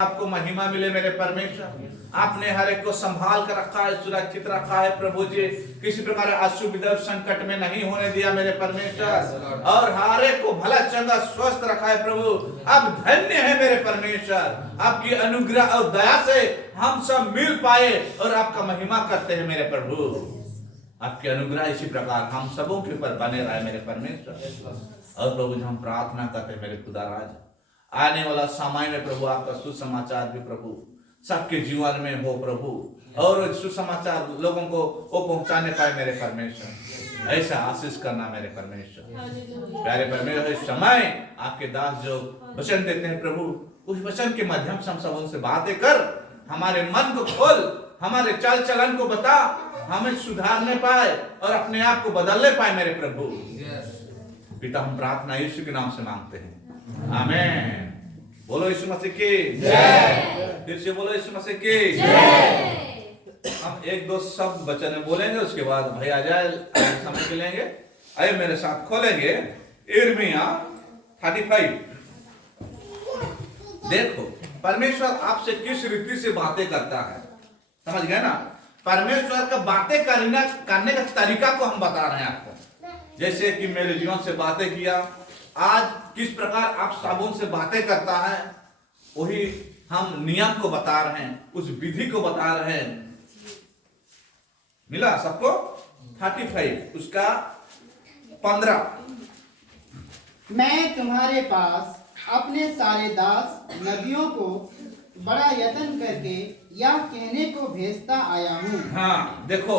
आपको महिमा मिले मेरे परमेश्वर। आपने हर एक को संभाल कर रखा है, सुरक्षित रखा है प्रभु जी। किसी प्रकार असुविधा संकट में नहीं होने दिया मेरे परमेश्वर, और हर एक को भला चंगा स्वस्थ रखा है प्रभु। आप धन्य है मेरे परमेश्वर। आपकी अनुग्रह और दया से हम सब मिल पाए और आपका महिमा करते हैं मेरे प्रभु। आपकी अनुग्रह इसी प्रकार हम सबों के ऊपर बने रहे मेरे परमेश्वर। और प्रभु हम प्रार्थना करते हैं मेरे खुदा राज, आने वाला समय में प्रभु आपका सुसमाचार भी प्रभु सबके जीवन में हो प्रभु, और सुसमाचार लोगों को वो पहुंचाने पाए मेरे परमेश्वर। ऐसा आशीष करना मेरे परमेश्वर। प्यारे परमेश्वर, इस समय आपके दास जो वचन देते हैं प्रभु, उस वचन के माध्यम से हम सब उनसे बातें कर, हमारे मन को खोल, हमारे चाल चलन को बता, हमें सुधारने पाए और अपने आप को बदलने पाए मेरे प्रभु। पिता हम प्रार्थना यीशु के नाम से मांगते हैं, आमेन। बोलो यीशु मसीह की जय। फिर से बोलो यीशु मसीह की जय। हम एक दो शब्द वचन में बोलेंगे, उसके बाद भाई आ जाए समझ के लेंगे। आइए मेरे साथ खोलेंगे यिर्मयाह 35। देखो परमेश्वर आपसे किस रीति से बातें करता है, समझ गए ना। परमेश्वर का बातें करने का तरीका को हम बता रहे हैं आपको। जैसे कि मेरे जीवन से बातें किया, आज किस प्रकार आप साबुन से बातें करता है, वही हम नियम को बता रहे हैं, उस विधि को बता रहे हैं। मिला सबको 35 उसका 15। मैं तुम्हारे पास अपने सारे दास नबियों को बड़ा यत्न करके यह कहने को भेजता आया हूँ। हाँ देखो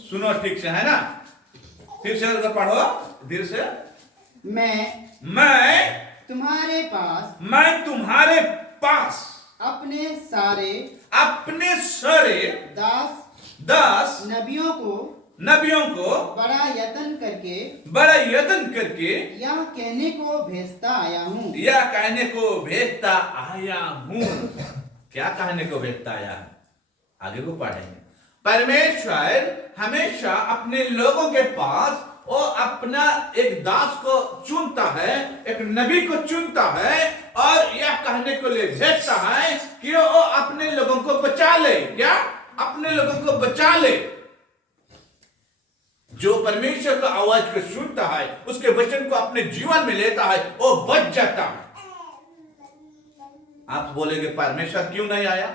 सुनो ठीक से, है ना। फिर से अगर पढ़ो धीरे से। मैं तुम्हारे पास अपने सारे दास नबियों को बड़ा यत्न करके यह कहने को भेजता आया हूँ। क्या कहने को भेजता आया है, आगे को पढ़ेंगे। परमेश्वर हमेशा अपने लोगों के पास वो अपना एक दास को चुनता है, एक नबी को चुनता है, और यह कहने को ले भेजता है कि वो अपने लोगों को बचा ले। क्या? अपने लोगों को बचा ले। जो परमेश्वर का आवाज को सुनता है, उसके वचन को अपने जीवन में लेता है, वो बच जाता है। आप बोलेंगे परमेश्वर क्यों नहीं आया?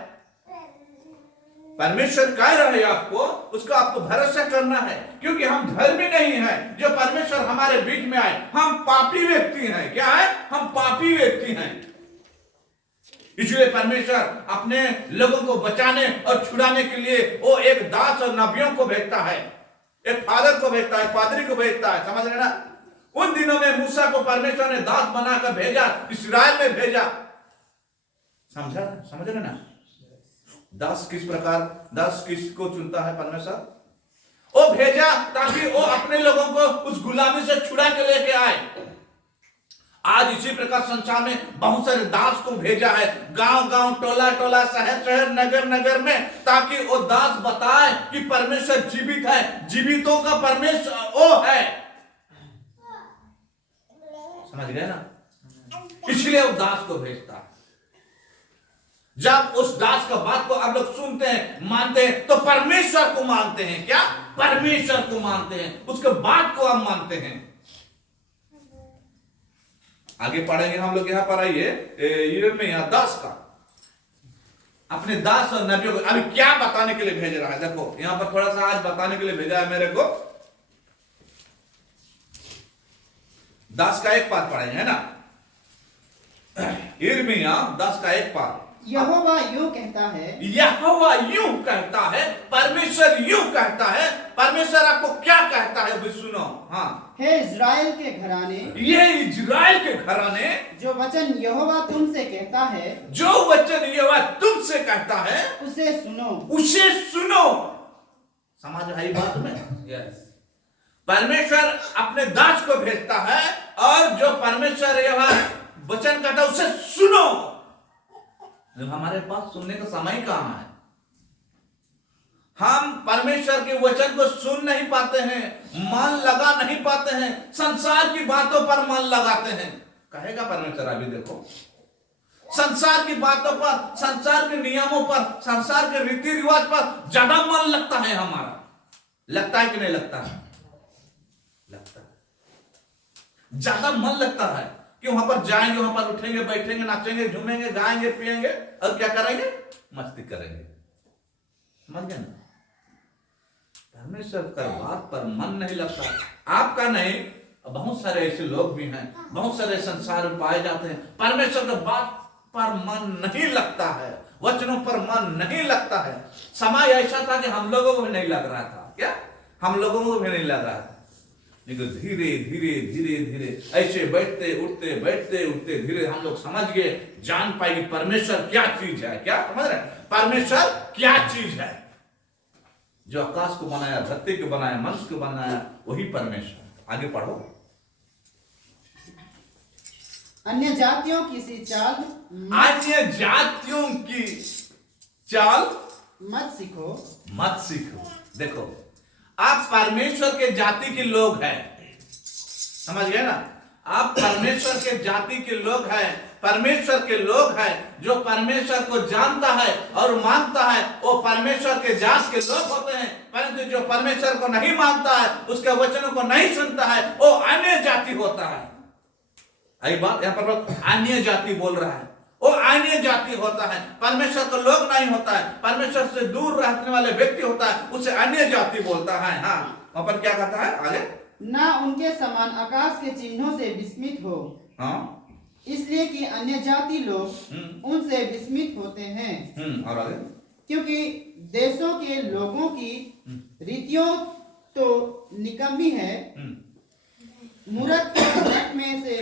परमेश्वर कह रहे हैं आपको, उसका आपको भरोसा करना है, क्योंकि हम धर्मी नहीं हैं जो परमेश्वर हमारे बीच में आए। हम पापी व्यक्ति हैं। क्या है? हम पापी व्यक्ति हैं। इसलिए परमेश्वर अपने लोगों को बचाने और छुड़ाने के लिए वो एक दास और नबियों को भेजता है, एक फादर को भेजता है, पादरी को भेजता है। समझ रहे ना। उन दिनों में मूसा को परमेश्वर ने दास बनाकर भेजा, इस्राएल में भेजा। समझ रहे ना। दास किस प्रकार, दास किसको चुनता है परमेश्वर? वो भेजा ताकि वो अपने लोगों को उस गुलामी से छुड़ा के लेके आए। आज इसी प्रकार संसार में बहुत सारे दास को भेजा है, गांव गांव, टोला टोला, शहर शहर, नगर नगर में, ताकि वो दास बताए कि परमेश्वर जीवित है, जीवितों का परमेश्वर वो है। समझ गए ना। इसलिए वो दास को भेजता है। जब उस दास का बात को आप लोग सुनते हैं, मानते हैं, तो परमेश्वर को मानते हैं। क्या? परमेश्वर को मानते हैं, उसके बात को हम मानते हैं। आगे पढ़ेंगे हम लोग। यहां पर आइए यिर्मयाह 10 का, अपने दास और नबियों को अभी क्या बताने के लिए भेज रहा है। देखो यहां पर थोड़ा सा आज बताने के लिए भेजा है मेरे को। 10 का 1 पाठ पढ़ेंगे, है ना। यिर्मयाह 10 का 1 पाठ। यहोवा यूं कहता है, परमेश्वर यूं कहता है। परमेश्वर आपको क्या कहता है भी सुनो। हाँ, हे इज़राइल के घराने, ये इज़राइल के घराने, जो वचन यहोवा तुमसे कहता है, तुमसे कहता है, उसे सुनो। समझ आई बात में? यस। परमेश्वर अपने दास को भेजता है, और जो परमेश्वर यह वचन कहता है उसे सुनो। हमारे पास सुनने का समय कहां है? हम परमेश्वर के वचन को सुन नहीं पाते हैं, मन लगा नहीं पाते हैं, संसार की बातों पर मन लगाते हैं। कहेगा परमेश्वर अभी देखो संसार की बातों पर, संसार के नियमों पर, संसार के रीति रिवाज पर ज्यादा मन लगता है हमारा। लगता है कि नहीं लगता है? लगता है, ज्यादा मन लगता है कि वहां पर जाएंगे, वहां पर उठेंगे, बैठेंगे, नाचेंगे, झूमेंगे, गाएंगे, पिएंगे और क्या करेंगे? मस्ती करेंगे। समझ गए ना? परमेश्वर का बात पर मन नहीं लगता। आपका नहीं, बहुत सारे ऐसे लोग भी हैं, बहुत सारे संसार में पाए जाते हैं, परमेश्वर की बात पर मन नहीं लगता है, वचनों पर मन नहीं लगता है। समय ऐसा था कि हम लोगों को भी नहीं लग रहा था। क्या? हम लोगों को भी नहीं लग रहा था, लेकिन धीरे धीरे धीरे धीरे ऐसे बैठते उठते, बैठते उठते, धीरे हम लोग समझ गए, जान पाए कि परमेश्वर क्या चीज है। क्या समझ रहे? परमेश्वर क्या चीज है? जो आकाश को बनाया, धरती को बनाया, मनुष्य को बनाया, वही परमेश्वर। आगे पढ़ो। अन्य जातियों की सी चाल अन्य जातियों की चाल मत सीखो, मत सीखो। देखो, आप परमेश्वर के जाति के लोग हैं, समझ गए ना? आप परमेश्वर के जाति के लोग हैं, परमेश्वर के लोग हैं। जो परमेश्वर को जानता है और मानता है वो परमेश्वर के जात के लोग होते हैं। परंतु जो परमेश्वर को नहीं मानता है, उसके वचनों को नहीं सुनता है, वो अन्य जाति होता है। आई बात? यहाँ पर अन्य जाति बोल रहा है, वो अन्य जाति होता है, परमेश्वर का लोग नहीं होता है, परमेश्वर से दूर रहने वाले व्यक्ति होता है, उसे अन्य जाति बोलता है। हाँ, वहां पर क्या कहता है आगे? ना उनके समान आकाश के चिन्हों से विस्मित हो। हाँ, इसलिए कि अन्य जाति लोग उनसे विस्मित होते हैं। और आगे? क्योंकि देशों के लोगों की रीतियों तो निकम्मी है। मूरत में से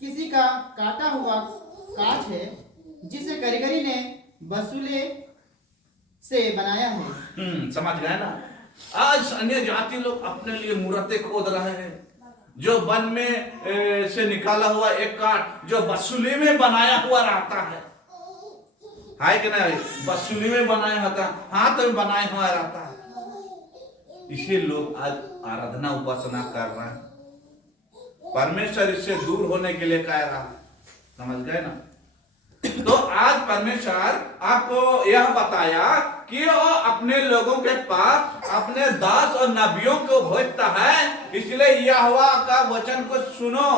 किसी का काटा हुआ काठ है, जिसे कारीगरी ने बसूले से बनाया है। समझ गए ना? आज अन्य जाति लोग अपने लिए मूर्तें खोद रहे हैं, जो वन में से निकाला हुआ एक काठ जो बसूली में बनाया हुआ रहता है कि नहीं? बसूली में बनाया होता, हाथ में बनाया हुआ रहता है। इसे लोग आज आराधना उपासना कर रहे हैं। परमेश्वर इससे दूर होने के लिए कह रहा है। समझ गए ना? तो आज परमेश्वर आपको यह बताया कि वो अपने लोगों के पास अपने दास और नबियों को भेजता है, इसलिए यहोवा का वचन को सुनो।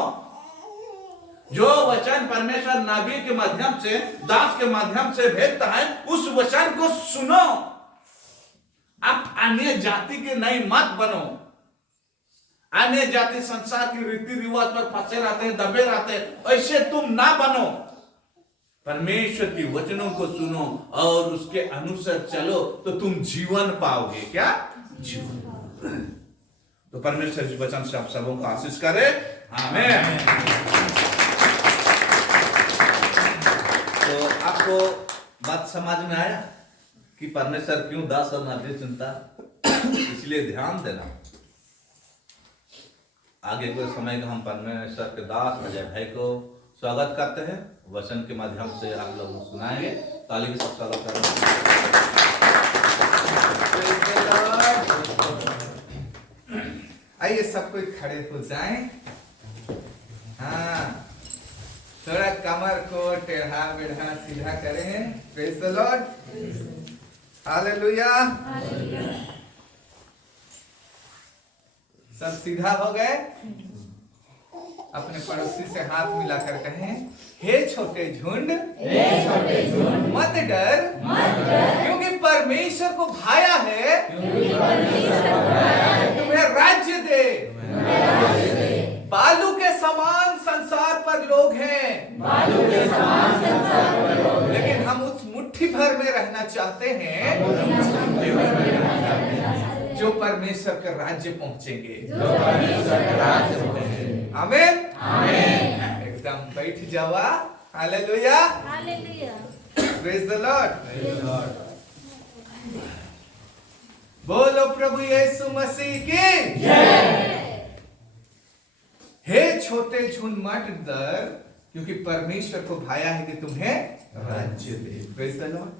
जो वचन परमेश्वर नबी के माध्यम से, दास के माध्यम से भेजता है, उस वचन को सुनो। आप अन्य जाति के नहीं मत बनो। अन्य जाति संसार की रीति रिवाज पर फंसे रहते हैं, दबे रहते हैं, ऐसे तुम ना बनो। परमेश्वर की वचनों को सुनो और उसके अनुसार चलो तो तुम जीवन पाओगे। क्या? जीवन। तो परमेश्वर इस वचन से आप सबों को आशीष करे। आमीन। तो आपको बात समझ में आया कि परमेश्वर क्यों दास और नबी चुनता? इसलिए ध्यान देना। आगे कुछ समय हम परमेश्वर के दास अजय भाई को स्वागत करते हैं, वचन के माध्यम से आप लोग सुनाएंगे। ताली के साथ स्वागत करें। आइए सब कोई खड़े हो जाएं। हाँ, थोड़ा कमर को टेढ़ा बेढ़ा सीधा करें। Praise the Lord, hallelujah. सब सीधा हो गए? अपने पड़ोसी से हाथ मिलाकर कहें, हे छोटे झुंड, मत डर, क्योंकि परमेश्वर को भाया है तुम्हें राज्य दे। बालू के समान संसार पर लोग हैं, लेकिन हम उस मुट्ठी भर में रहना चाहते हैं जो परमेश्वर के राज्य पहुंचेंगे। आमीन। एकदम बैठ जावा। Hallelujah, praise the lord. बोलो प्रभु यीशु मसीह की जय। हे छोटे झुंड मत डर, क्योंकि परमेश्वर को भाया है कि तुम्हें राज्य दे। Praise the lord.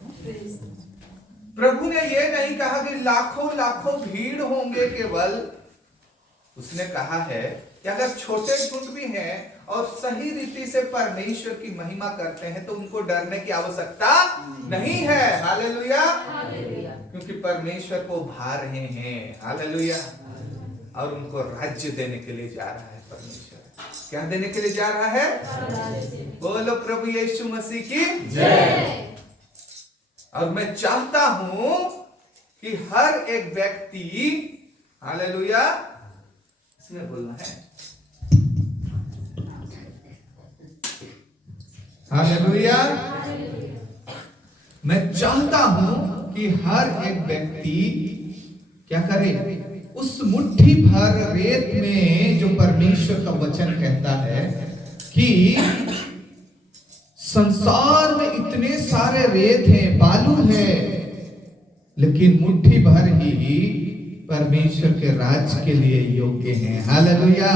प्रभु ने यह नहीं कहा कि लाखों लाखों भीड़ होंगे केवल, उसने कहा है कि अगर छोटे झुंड भी हैं और सही रीति से परमेश्वर की महिमा करते हैं तो उनको डरने की आवश्यकता नहीं है। हालेलुया। क्योंकि परमेश्वर को भा रहे हैं। हालेलुया। और उनको राज्य देने के लिए जा रहा है परमेश्वर। क्या देने के लिए जा रहा है? बोलो प्रभु यीशु मसीह की जय। और मैं चाहता हूं कि हर एक व्यक्ति, हालेलुया, इसमें बोलना है, हालेलुया, मैं चाहता हूं कि हर एक व्यक्ति क्या करे? उस मुट्ठी भर रेत में जो परमेश्वर का वचन कहता है कि संसार में इतने सारे रेत हैं, बालू है, लेकिन मुट्ठी भर ही परमेश्वर के राज्य के लिए योग्य हैं। हालेलुया।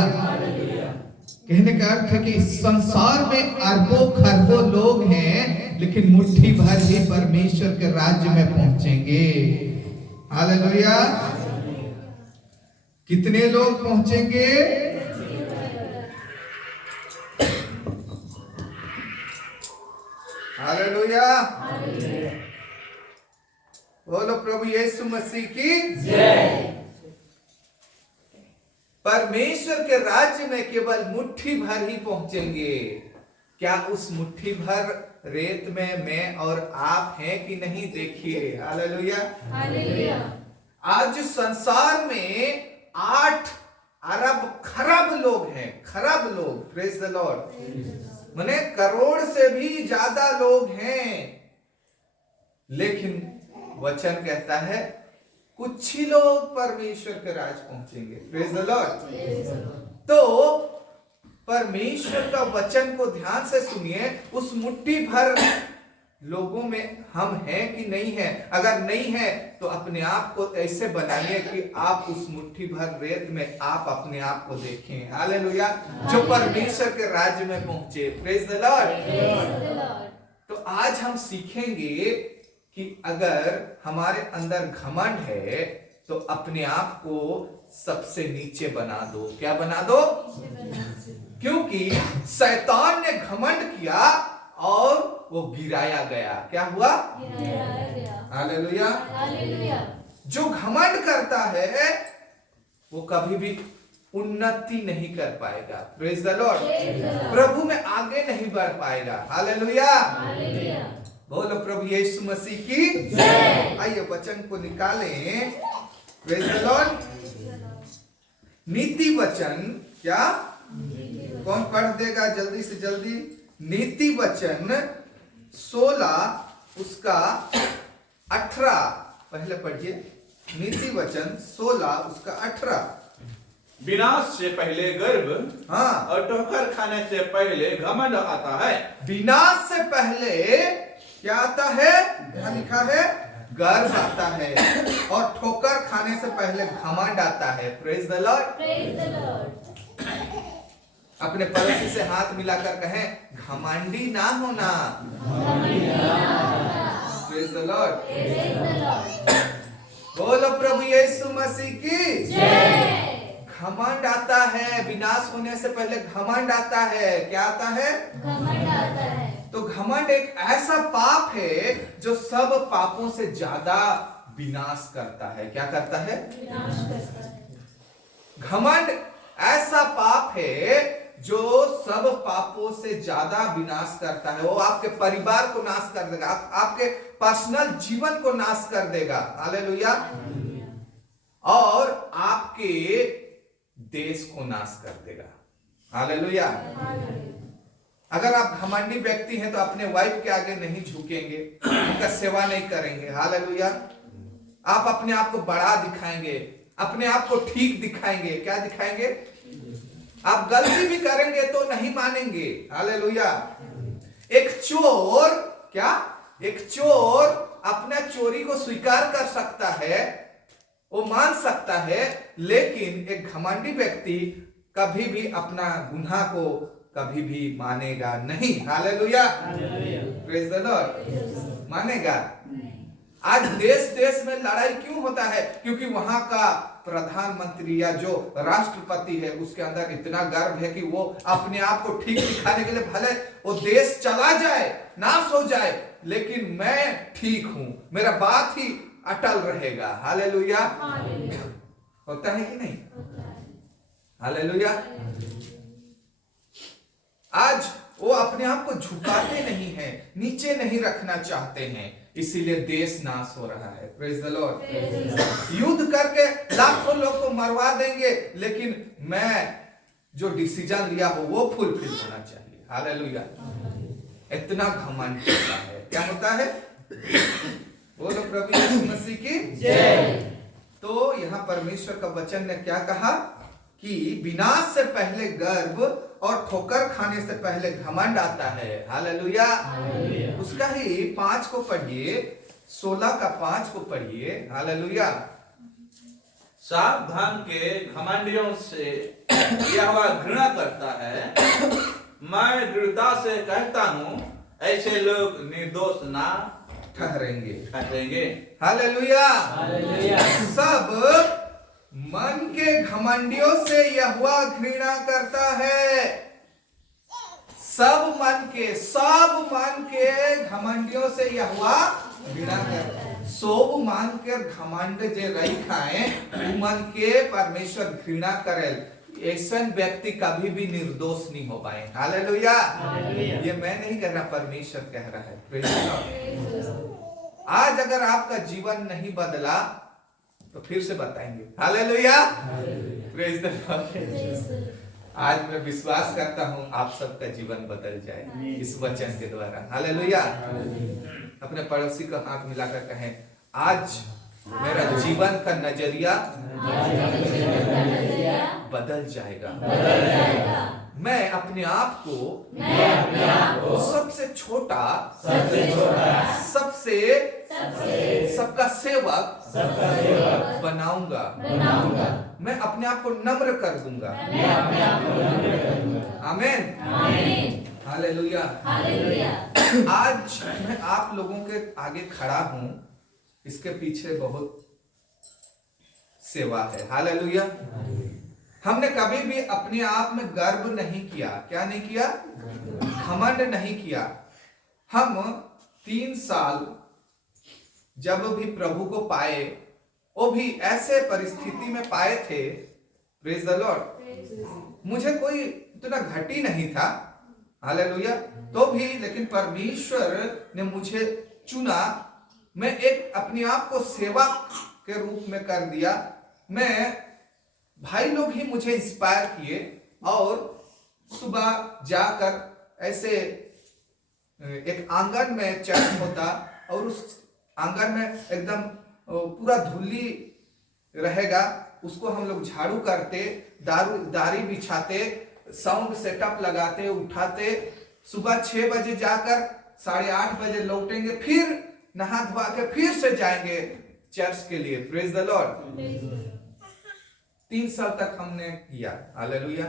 कहने का अर्थ है कि संसार में अरबों खरबों लोग हैं, लेकिन मुट्ठी भर ही परमेश्वर के राज्य में पहुंचेंगे। हालेलुया। कितने लोग पहुंचेंगे? हालेलुया। बोलो प्रभु यीशु मसीह की जय। परमेश्वर के राज्य में केवल मुट्ठी भर ही पहुंचेंगे। क्या उस मुट्ठी भर रेत में मैं और आप हैं कि नहीं? देखिए। हालेलुया। हालेलुया। आज संसार में 8 अरब खरब लोग हैं। खरब लोग, प्रेज द लॉर्ड, माने करोड़ से भी ज्यादा लोग हैं, लेकिन वचन कहता है कुछ ही लोग परमेश्वर के राज पहुंचेंगे। Praise the Lord. तो परमेश्वर का वचन को ध्यान से सुनिए। उस मुट्ठी भर लोगों में हम हैं कि नहीं हैं? अगर नहीं है तो अपने आप को ऐसे बनाइए कि आप उस मुट्ठी भर रेत में आप अपने आप को देखें। हालेलुया। जो परमेश्वर के राज्य में पहुंचे। Praise the Lord. तो आज हम सीखेंगे कि अगर हमारे अंदर घमंड है तो अपने आप को सबसे नीचे बना दो। क्या बना दो? क्योंकि शैतान ने घमंड किया और वो गिराया गया। क्या हुआ? गिराया गया। हालेलुया। हालेलुया। जो घमंड करता है वो कभी भी उन्नति नहीं कर पाएगा। Praise the lord. प्रभु में आगे नहीं बढ़ पाएगा। हालेलुया। हालेलुया। बोलो प्रभु यीशु मसीह की जय। आइए वचन को निकालें। Praise the Lord. नीति वचन, क्या कौन पढ़ देगा जल्दी से जल्दी? नीति वचन 16 उसका 18 पहले पढ़िए। नीति वचन 16 उसका 18। विनाश से पहले गर्व, हाँ, और ठोकर खाने से पहले घमंड आता है। विनाश से पहले क्या आता है? यहाँ लिखा है गर्व आता है, और ठोकर खाने से पहले घमंड आता है। Praise the Lord. Praise the Lord. अपने पड़ोसी से हाथ मिलाकर कहें घमंडी ना होना। Praise the lord. बोलो प्रभु यीशु मसीह की जय। घमंड आता है, विनाश होने से पहले घमंड आता है। क्या आता है? घमंड आता है। तो घमंड एक ऐसा पाप है जो सब पापों से ज्यादा विनाश करता है। क्या करता है? विनाश करता है। घमंड ऐसा पाप है जो सब पापों से ज्यादा विनाश करता है। वो आपके परिवार को नाश कर देगा, आपके पर्सनल जीवन को नाश कर देगा। हालेलुया। और आपके देश को नाश कर देगा। हालेलुया। अगर आप घमंडी व्यक्ति हैं तो अपने वाइफ के आगे नहीं झुकेंगे, उनका सेवा नहीं करेंगे। हालेलुया। आप अपने आप को बड़ा दिखाएंगे, अपने आप को ठीक दिखाएंगे। क्या दिखाएंगे? आप गलती भी करेंगे तो नहीं मानेंगे। हालेलुया। एक चोर, क्या एक चोर अपना चोरी को स्वीकार कर सकता है, वो मान सकता है, लेकिन एक घमंडी व्यक्ति कभी भी अपना गुनाह को कभी भी मानेगा नहीं। हालेलुया। Praise the Lord. मानेगा। आज देश देश में लड़ाई क्यों होता है? क्योंकि वहां का प्रधानमंत्री या जो राष्ट्रपति है उसके अंदर इतना गर्व है कि वो अपने आप को ठीक दिखाने के लिए भले वो देश चला जाए, नाश हो जाए, लेकिन मैं ठीक हूं, मेरा बात ही अटल रहेगा। हालेलुया। होता है कि नहीं? हालेलुया। आज वो अपने आप को झुकाते नहीं हैं, नीचे नहीं रखना चाहते हैं, इसीलिए देश नाश हो रहा है। Praise the Lord. युद्ध करके लाखों लोग को मरवा देंगे, लेकिन मैं जो डिसीजन लिया हो वो फुलफिल होना चाहिए। हालेलुया। इतना घमंड होता है, क्या होता है? बोलो प्रभु यीशु मसीह की जय। तो यहाँ परमेश्वर का वचन ने क्या कहा कि विनाश से पहले गर्व और ठोकर खाने से पहले घमंड आता है। हालेलुया। उसका ही 5 को पढ़िए, 16 का 5 को पढ़िए। हालेलुया। सावधान के घमंडियों से यहोवा घृणा करता है। मैं दृढ़ता से कहता हूं, ऐसे लोग निर्दोष ना ठहरेंगे। हालेलुया। सब मन के घमंडियों से यहोवा घृणा करता है। सब मन के घमंडियों से यहोवा घृणा करता है। सोब मान के घमंड जे रही खाए, मन के परमेश्वर घृणा करे। ऐसा व्यक्ति कभी भी निर्दोष नहीं हो पाए। हालेलुया। ये मैं नहीं कह रहा, परमेश्वर कह रहा है। Praise the Lord. आज अगर आपका जीवन नहीं बदला तो फिर से बताएंगे। हालेलुया। Praise the Lord. आज मैं विश्वास करता हूं आप सबका जीवन बदल जाए इस वचन के द्वारा। हालेलुया। अपने पड़ोसी को हाथ मिलाकर कहें, आज मेरा जीवन का नजरिया बदल जाएगा। मैं अपने आप को सबसे छोटा, सबसे सबका सेवक बनाऊंगा। मैं अपने आप को नम्र कर दूंगा। आमीन। हालेलुया। आज मैं आप लोगों के आगे खड़ा हूं, इसके पीछे बहुत सेवा है। हालेलुया। हमने कभी भी अपने आप में गर्व नहीं किया। क्या नहीं किया? घमंड नहीं किया। हम 3 साल जब भी प्रभु को पाए, वो भी ऐसे परिस्थिति में पाए थे। Praise the Lord. मुझे कोई इतना घटी नहीं था। हालेलुया। तो भी लेकिन परमेश्वर ने मुझे चुना। मैं एक अपने आप को सेवा के रूप में कर दिया। मैं भाई लोग ही मुझे इंस्पायर किए, और सुबह जाकर ऐसे एक आंगन में चर्च होता, और उस आंगन में एकदम पूरा धूली रहेगा, उसको हम लोग झाड़ू करते, दारी बिछाते, साउंड सेटअप लगाते, उठाते, सुबह 6 बजे जाकर 8:30 बजे लौटेंगे, फिर नहा धोआ के फिर से जाएंगे चर्च के लिए। Praise the Lord. 3 साल तक हमने किया। हालेलुया।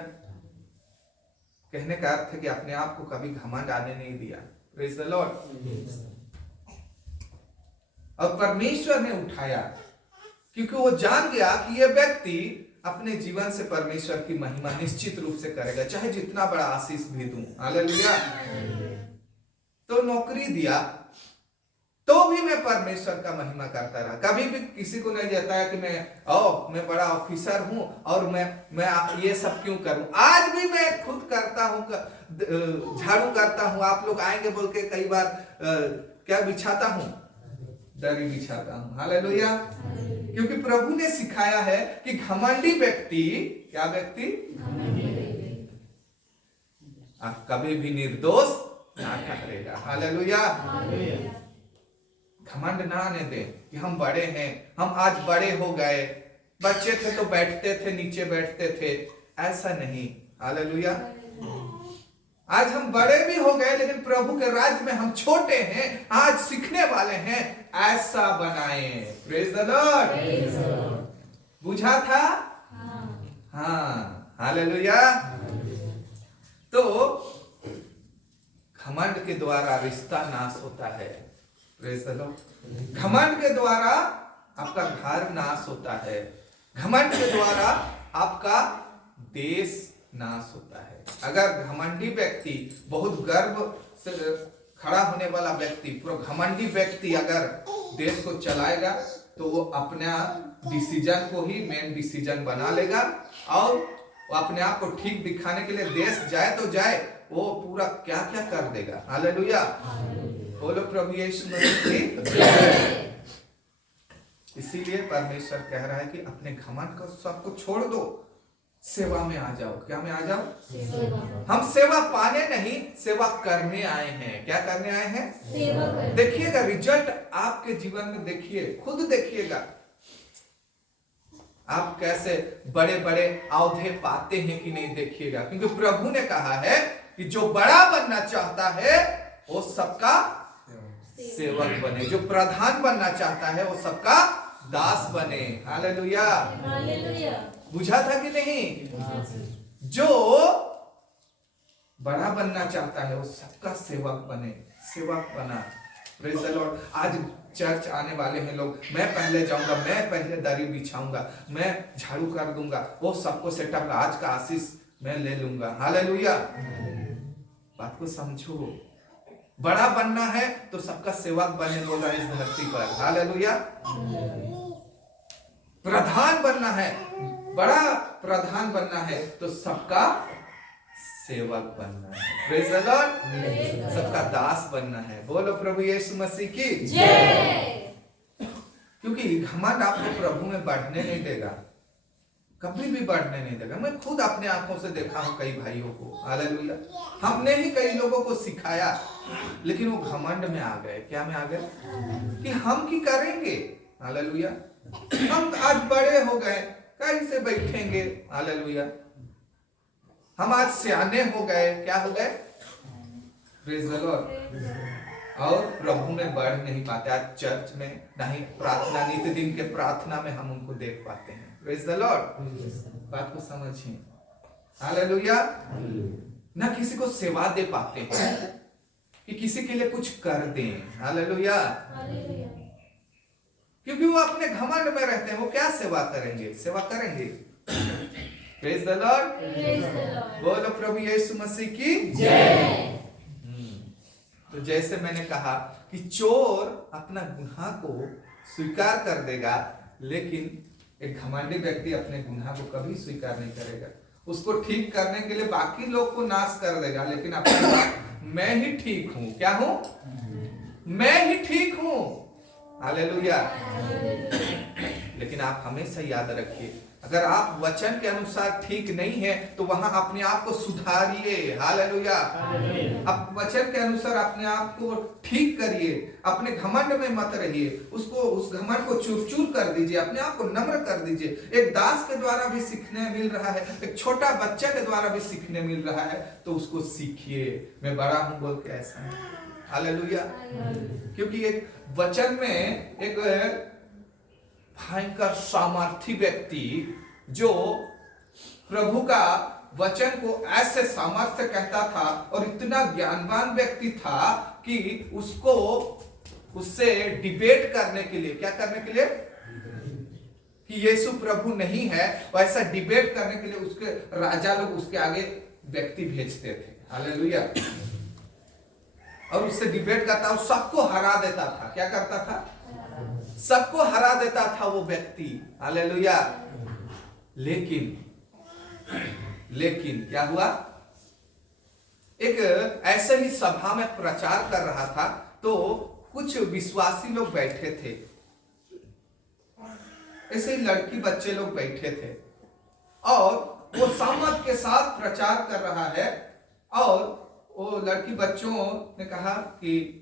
कहने का अर्थ है कि अपने आप को कभी घमंड आने नहीं दिया। Praise the Lord. और परमेश्वर ने उठाया, क्योंकि वो जान गया कि ये व्यक्ति अपने जीवन से परमेश्वर की महिमा निश्चित रूप से करेगा, चाहे जितना बड़ा आशीष भी दूं। हालेलुया। तो नौकरी दिया, तो भी मैं परमेश्वर का महिमा करता रहा। कभी भी किसी को नहीं देता है कि मैं बड़ा ऑफिसर हूं और मैं ये सब क्यों करूं। आज भी मैं खुद करता हूं, झाड़ू करता हूं। आप लोग आएंगे बोल के कई बार क्या बिछाता हूं? दरी बिछाता हूं। हालेलुया। क्योंकि प्रभु ने सिखाया है कि घमंडी व्यक्ति, क्या व्यक्ति? कभी भी निर्दोष ना ठहरेगा। हालेलुया। घमंड ना आने दे कि हम बड़े हैं, हम आज बड़े हो गए। बच्चे थे तो बैठते थे, नीचे बैठते थे, ऐसा नहीं। हालेलुया। आज हम बड़े भी हो गए, लेकिन प्रभु के राज्य में हम छोटे हैं, आज सीखने वाले हैं। ऐसा बनाए। Praise the Lord. बुझा था? हाँ। हालेलुया। तो घमंड के द्वारा रिश्ता नाश होता है। Praise the Lord. घमंड के द्वारा आपका घर नाश होता है, घमंड के द्वारा आपका देश नाश होता है। अगर घमंडी व्यक्ति, बहुत गर्व से खड़ा होने वाला व्यक्ति, पूरा घमंडी व्यक्ति अगर देश को चलाएगा तो वो अपना डिसीजन को ही मेन डिसीजन बना लेगा और वो अपने आप को ठीक दिखाने के लिए देश जाए तो जाए, वो पूरा क्या क्या कर देगा। हालेलुया, बोलो प्रभु यीशु मसीह की। इसीलिए परमेश्वर कह रहा है कि अपने घमंड को सबको छोड़ दो, सेवा में आ जाओ। क्या में आ जाओ? हम सेवा पाने नहीं, सेवा करने आए हैं। क्या करने आए हैं? सेवा करने। देखिएगा रिजल्ट आपके जीवन में, देखिए, खुद देखिएगा आप कैसे बड़े बड़े औहदे पाते हैं कि नहीं, देखिएगा। क्योंकि प्रभु ने कहा है कि जो बड़ा बनना चाहता है वो सबका सेवक बने, जो प्रधान बनना चाहता है वो सबका दास बने। हालेलुया, बुझा था कि नहीं? जो बड़ा बनना चाहता है वो सबका सेवक बने, सेवक बना। Praise the Lord. आज चर्च आने वाले हैं लोग, मैं पहले जाऊंगा, मैं पहले दरी बिछाऊंगा, मैं झाड़ू कर दूंगा, वो सबको सेटअप, आज का आशीष मैं ले लूंगा। हालेलुया, बात को समझो। बड़ा बनना है तो सबका सेवक बने, बोला इस धरती पर। हालेलुया। प्रधान बनना है, बड़ा प्रधान बनना है तो सबका सेवक बनना है। Praise the Lord. सबका दास बनना है। बोलो प्रभु यीशु मसीह की जय। क्योंकि घमंड आपको प्रभु में बढ़ने नहीं देगा, कभी भी बढ़ने नहीं देगा। मैं खुद अपने आंखों से देखा हूं कई भाइयों को। हालेलुया। हमने ही कई लोगों को सिखाया, लेकिन वो घमंड में आ गए। क्या में आ गए? कि हम की करेंगे। हालेलुया। हम आज बड़े हो गए, कहीं से बैठेंगे। हालेलुया। हम आज सियाने हो गए। क्या हो गए? Praise the Lord. और प्रभु में बढ़ नहीं पाते। आज चर्च में नहीं, प्रार्थना, नित्य दिन के प्रार्थना में हम उनको देख पाते हैं। Praise the Lord. बात को समझिए। हालेलुया। ना किसी को सेवा दे पाते हैं कि किसी के लिए कुछ कर दें। हालेलुया। क्योंकि वो अपने घमंड में रहते हैं। वो क्या सेवा करेंगे? सेवा करेंगे? Praise the lord. बोलो प्रभु यीशु मसीह की जय। तो जैसे मैंने कहा कि चोर अपना गुनाह को स्वीकार कर देगा, लेकिन एक घमंडी व्यक्ति अपने गुनाह को कभी स्वीकार नहीं करेगा। उसको ठीक करने के लिए बाकी लोग को नाश कर देगा, लेकिन अपनी मैं ही ठीक हूं। क्या हूं? मैं ही ठीक हूं। हालेलुया। लेकिन आप हमेशा याद रखिए, अगर आप वचन के अनुसार ठीक नहीं है तो वहां अपने आप को सुधारिए। हालेलुया। आप वचन के अनुसार अपने आप को ठीक करिए, अपने घमंड में मत रहिए। उसको, उस घमंड को चूर चूर कर दीजिए, अपने आप को नम्र कर दीजिए। एक दास के द्वारा भी सीखने मिल रहा है, एक छोटा बच्चा के द्वारा भी सीखने मिल रहा है, तो उसको सीखिए। मैं बड़ा हूं बोल के ऐसा नहीं। हालेलुया। क्योंकि एक वचन में एक भयंकर सामर्थी व्यक्ति जो प्रभु का वचन को ऐसे सामर्थ्य कहता था और इतना ज्ञानवान व्यक्ति था कि उसको, उससे डिबेट करने के लिए, क्या करने के लिए, कि यीशु प्रभु नहीं है, वैसा डिबेट करने के लिए उसके राजा लोग उसके आगे व्यक्ति भेजते थे। हालेलुया। और उससे डिबेट करता, और सबको हरा देता था। क्या करता था? सबको हरा देता था वो व्यक्ति। हालेलुया। लेकिन क्या हुआ? एक ऐसे ही सभा में प्रचार कर रहा था, तो कुछ विश्वासी लोग बैठे थे, ऐसे ही लड़की बच्चे लोग बैठे थे, और वो सामर्थ के साथ प्रचार कर रहा है। और वो लड़की बच्चों ने कहा कि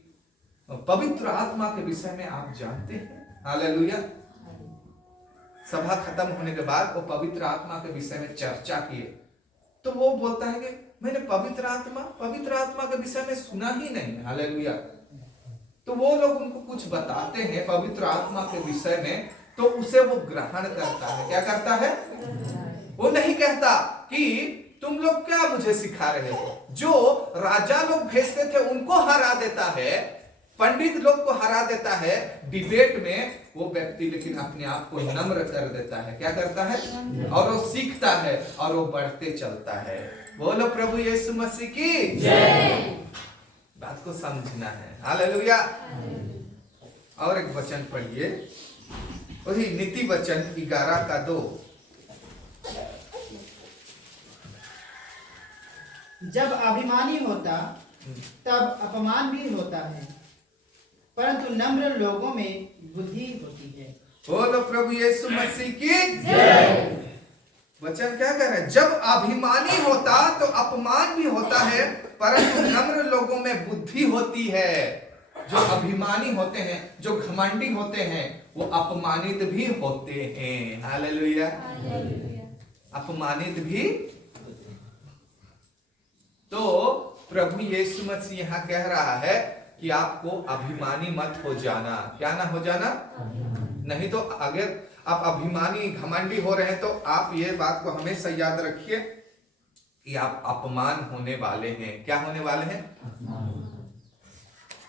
पवित्र आत्मा के विषय में आप जानते हैं। हालेलुया। सभा खत्म होने के बाद वो पवित्र आत्मा के विषय में चर्चा किए, तो वो बोलता है कि मैंने पवित्र आत्मा के विषय में सुना ही नहीं। हालेलुया। तो वो लोग उनको कुछ बताते हैं पवित्र आत्मा के विषय में, तो उसे वो ग्रहण करता है। क्या करता है? वो नहीं कहता कि तुम लोग क्या मुझे सिखा रहे हो। जो राजा लोग भेजते थे उनको हरा देता है, पंडित लोग को हरा देता है डिबेट में, वो व्यक्ति लेकिन अपने आप को नम्र कर देता है। क्या करता है? और वो सीखता है और वो बढ़ते चलता है। बोलो प्रभु यीशु मसीह की जय। बात को समझना है। हालेलुया। और एक वचन पढ़िए, वही नीति वचन 11:2। जब अभिमानी होता तब अपमान भी होता है, परंतु नम्र लोगों में बुद्धि होती है। बोलो प्रभु यीशु मसीह की जय। वचन क्या कह रहा है? जब अभिमानी होता तो अपमान भी होता है, परंतु नम्र लोगों में बुद्धि होती है। जो अभिमानी होते हैं, जो घमंडी होते हैं, वो अपमानित भी होते हैं। हालेलुया। अपमानित भी। तो प्रभु यीशु मसीह यहाँ कह रहा है कि आपको अभिमानी मत हो जाना। क्या ना हो जाना? नहीं तो अगर आप अभिमानी घमंडी हो रहे हैं तो आप ये बात को हमेशा याद रखिए कि आप अपमान होने वाले हैं। क्या होने वाले हैं?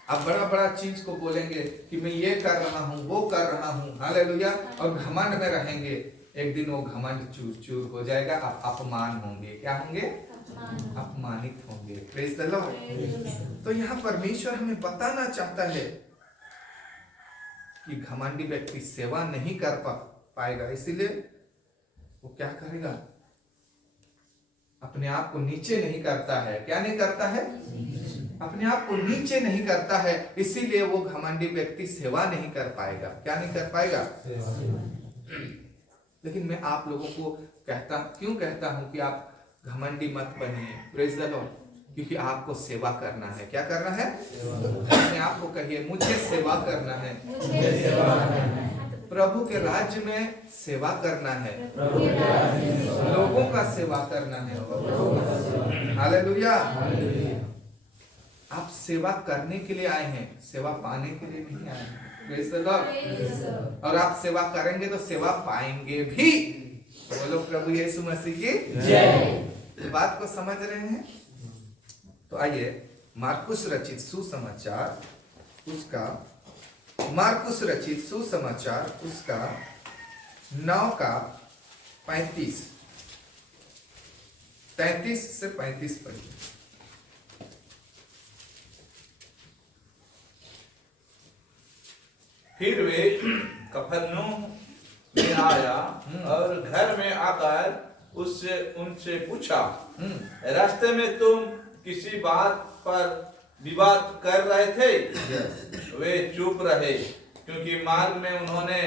आप बड़ा बड़ा चीज को बोलेंगे कि मैं ये कर रहा हूं, वो कर रहा हूं, हालेलुया, और घमंड में रहेंगे। एक दिन वो घमंड चूर चूर हो जाएगा, आप अपमान होंगे। क्या होंगे? अपमानित होंगे। Praise the Lord. तो यहाँ परमेश्वर हमें बताना चाहता है कि घमंडी व्यक्ति सेवा नहीं कर पाएगा, इसीलिए वो क्या करेगा? अपने आप को नीचे नहीं करता है। क्या नहीं करता है? अपने आप को नीचे नहीं करता है, इसीलिए वो घमंडी व्यक्ति सेवा नहीं कर पाएगा। क्या नहीं कर पाएगा? लेकिन मैं आप लोगों को क्यों कहता हूं कि आप घमंडी मत बनिए। Praise the Lord. क्योंकि आपको सेवा करना है। क्या करना है? अपने आप को कहिए, मुझे सेवा करना है। प्रभु के राज्य में सेवा करना है, लोगों का सेवा करना है। हालेलुया। आप सेवा करने के लिए आए हैं, सेवा पाने के लिए नहीं आए हैं। Praise the Lord. और आप सेवा करेंगे तो सेवा पाएंगे भी। बोलो प्रभु यीशु मसीह की जय। बात को समझ रहे हैं? तो आइए मार्कुस रचित सुसमाचार उसका 9:35 33 से 35 पढ़िए। फिर वे कफरनहूम में आया और घर में आकर उनसे पूछा, रास्ते में तुम किसी बात पर विवाद कर रहे थे? वे चुप रहे, क्योंकि मार्ग में उन्होंने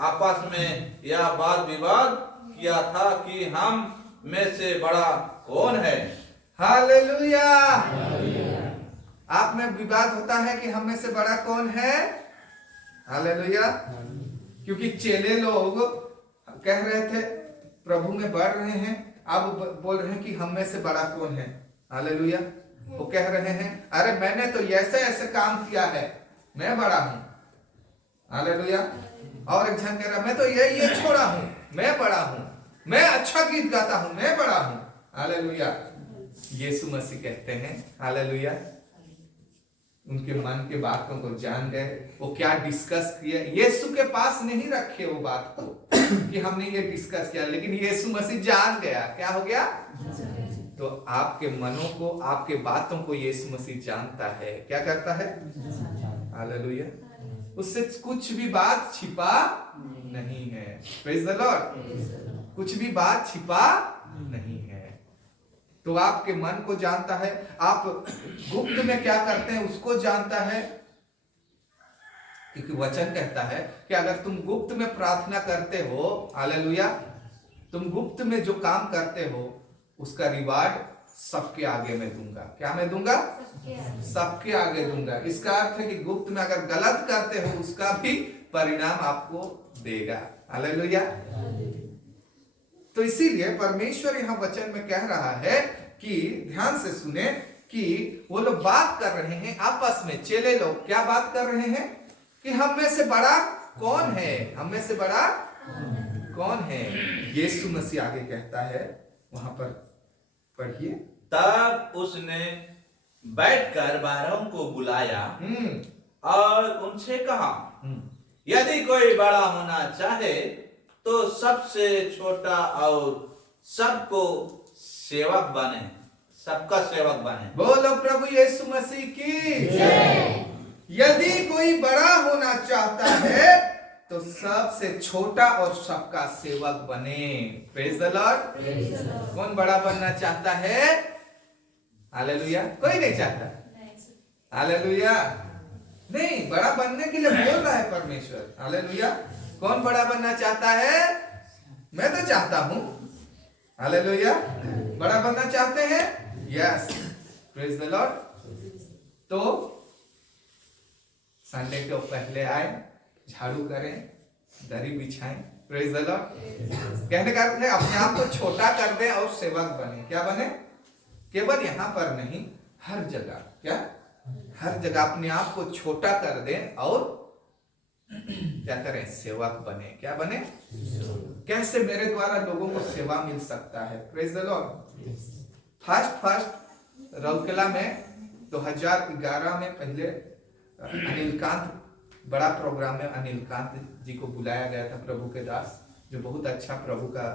आपस में यह बात विवाद किया था कि हम में से बड़ा कौन है। हालेलुया। आप में विवाद होता है कि हम में से बड़ा कौन है। हालेलुया। क्योंकि चेले लोग कह रहे थे प्रभु में बढ़ रहे हैं, अब बोल रहे हैं कि हम में से बड़ा कौन है। हालेलुया। वो कह रहे हैं, अरे मैंने तो ऐसे ऐसे काम किया है, मैं बड़ा हूं। हालेलुया। और एक जन कह रहा, मैं तो ये छोड़ा हूं, मैं बड़ा हूं, मैं अच्छा गीत गाता हूं, मैं बड़ा हूं। हालेलुया। यीशु मसीह कहते हैं, हालेलुया, उनके मन के बातों को जान गए। वो क्या डिस्कस किया, यीशु के पास नहीं रखे वो बात को कि हमने ये डिस्कस किया, लेकिन यीशु मसीह जान गया। क्या हो गया? तो आपके मनों को, आपके बातों को यीशु मसीह जानता है। क्या करता है? हालेलुया। उससे कुछ भी बात छिपा नहीं है। Praise the Lord. कुछ भी बात छिपा नहीं है। तो आपके मन को जानता है, आप गुप्त में क्या करते हैं उसको जानता है। क्योंकि वचन कहता है कि अगर तुम गुप्त में प्रार्थना करते हो, हालेलुया, तुम गुप्त में जो काम करते हो उसका रिवार्ड सबके आगे मैं दूंगा। क्या मैं दूंगा? सबके आगे दूंगा। इसका अर्थ है कि गुप्त में अगर गलत करते हो उसका भी परिणाम आपको देगा। हालेलुया। तो इसीलिए परमेश्वर यहां वचन में कह रहा है कि ध्यान से सुने कि वो लोग बात कर रहे हैं आपस में, चेले लोग क्या बात कर रहे हैं कि हम में से बड़ा कौन है, हम में से बड़ा कौन है। यीशु मसीह आगे कहता है, वहां पर पढ़िए। तब उसने बैठकर 12 को बुलाया और उनसे कहा, यदि कोई बड़ा होना चाहे तो सबसे छोटा और सबको सेवक बने, सबका सेवक बने। बोलो प्रभु यीशु मसीह की जय। यदि कोई बड़ा होना चाहता है तो सबसे छोटा और सबका सेवक बने। Praise the Lord. कौन बड़ा बनना चाहता है? हालेलुया। कोई नहीं चाहता। हालेलुया। नहीं, बड़ा बनने के लिए बोल रहा है परमेश्वर। हालेलुया। कौन बड़ा बनना चाहता है? मैं तो चाहता हूं। हालेलुया। बड़ा बनना चाहते हैं? Yes, praise the Lord. तो संडे को पहले आए, झाड़ू करें, दरी बिछाएं। Praise the Lord. कहने का अर्थ है अपने आप को छोटा कर दे और सेवक बने। क्या बने? केवल यहां पर नहीं, हर जगह। क्या? हर जगह अपने आप को छोटा कर दें और क्या करें? सेवक बने। क्या बने? कैसे मेरे द्वारा लोगों को सेवा मिल सकता है? Praise the Lord. फर्स्ट रौकेला में 2011 में पहले अनिल कांत, बड़ा प्रोग्राम में अनिल कांत जी को बुलाया गया था, प्रभु के दास, जो बहुत अच्छा प्रभु का